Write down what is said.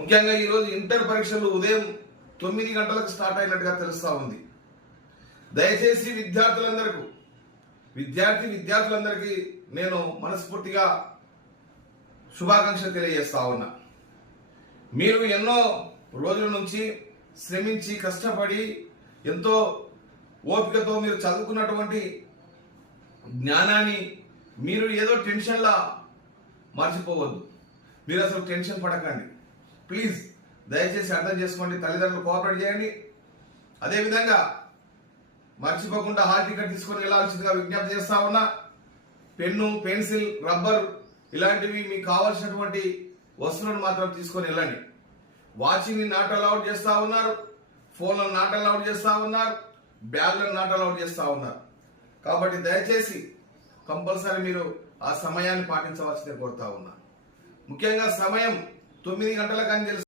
ముఖ్యంగా ఈరోజు ఇంటర్ పరీక్షలు ఉదయం తొమ్మిది గంటలకు స్టార్ట్ అయినట్టుగా తెలుస్తా ఉంది. దయచేసి విద్యార్థులందరికీ విద్యార్థి విద్యార్థులందరికీ నేను మనస్ఫూర్తిగా శుభాకాంక్షలు తెలియజేస్తా ఉన్నా. మీరు ఎన్నో రోజుల నుంచి శ్రమించి కష్టపడి ఎంతో ఓపికతో మీరు చదువుకున్నటువంటి జ్ఞానాన్ని మీరు ఏదో టెన్షన్లా మర్చిపోవద్దు. మీరు అసలు టెన్షన్ పడకండి. ప్లీజ్ దయచేసి అర్థం చేసుకోండి. తల్లిదండ్రులు కోఆపరేట్ చేయండి. అదేవిధంగా మర్చిపోకుండా హాల్ టికెట్ తీసుకొని వెళ్ళాల్సిందిగా విజ్ఞప్తి చేస్తా ఉన్నా. పెన్ను పెన్సిల్ రబ్బర్ ఇలాంటివి మీకు కావాల్సినటువంటి వస్తువులను మాత్రం తీసుకొని వెళ్ళండి. వాచింగ్ నాట్ అలౌడ్ చేస్తా ఉన్నారు. ఫోన్లను నాట్ అలౌడ్ చేస్తా ఉన్నారు. బ్యాగ్లను నాట్ అలౌడ్ చేస్తా ఉన్నారు. కాబట్టి దయచేసి కంపల్సరీ మీరు ఆ సమయాన్ని పాటించవలసిందే కోరుతా ఉన్నా. ముఖ్యంగా సమయం తొమ్మిది గంటలకు అని తెలుసు.